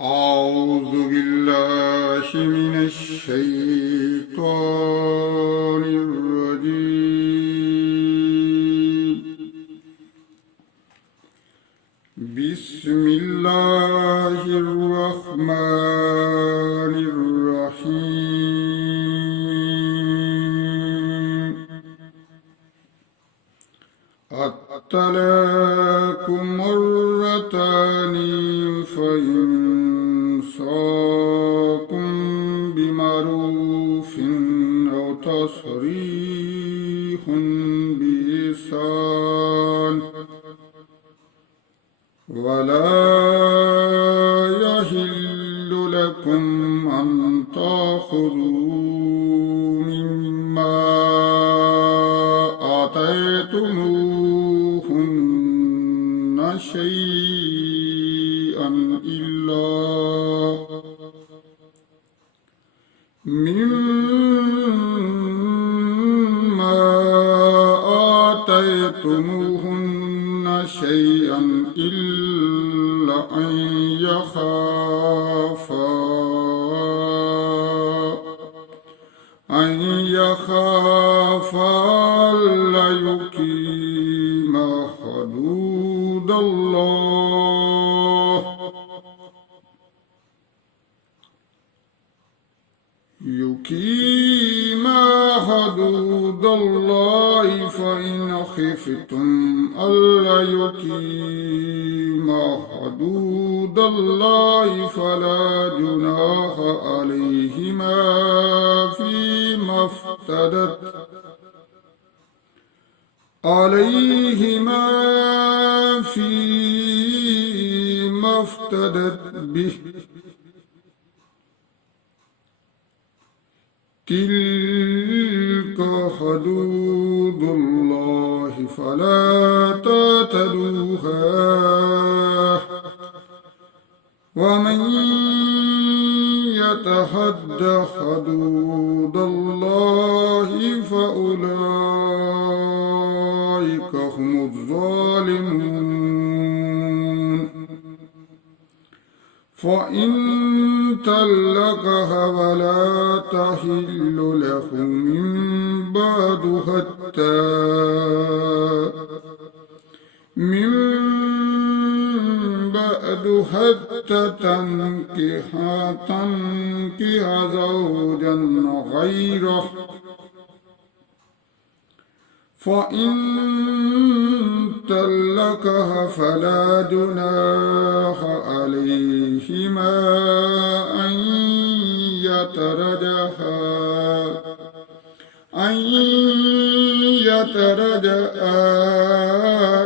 أعوذ بالله من الشيطان الرجيم. بسم الله الرحمن الرحيم. الطلاق مرتان فإمساكم بمعروف أو تسريح بإحسان ولا يحل لكم أن تأخذوا مما آتيتموهن شيئا إلا أن يخافا ألا يقيما حدود الله فإن خفتم ألا يقيما حدود الله فلا جناح عليهما فيما افتدت به. تلك حدود الله فلا تعتدوها ومن يتعد حدود الله فأولئك هم الظالمون. فإن طلقها ولا تحل له من بعد حتى تنكح زوجا غيره. فإن طلقها فلا جناح عليهما أن يترجعا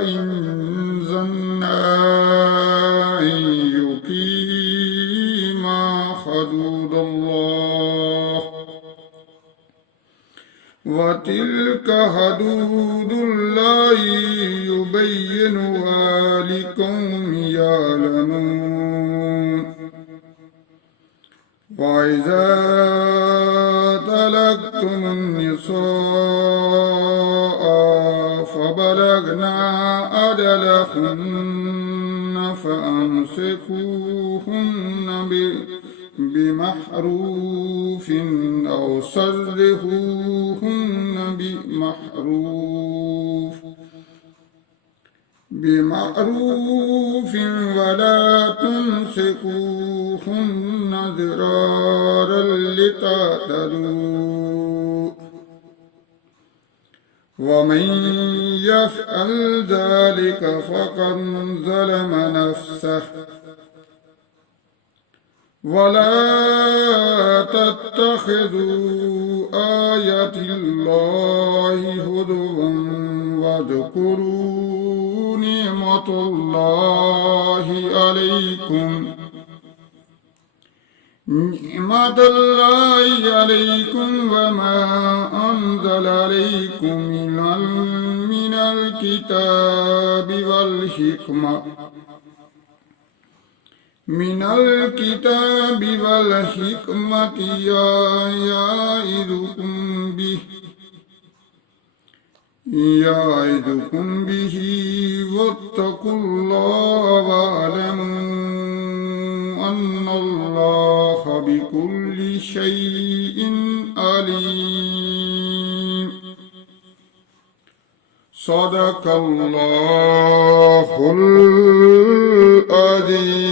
إن ظنا أن يقيما حدود الله. وتلك حدود الله يبينها لقوم يعلمون. وإذا طلقتم النساء فبلغن أجلهن فأمسكوهن بمعروف أو سرحوهن بمعروف ولا تمسكوهن ضرارا لتعتدوا. ومن يفعل ذلك فقد ظلم نفسه. ولا تتخذوا آيات الله هزوا واذكروا نعمة الله عليكم وما أنزل عليكم من الكتاب والحكمة يعظكم به واتقوا الله واعلموا أن بكل شيء عليم صدق الله العظيم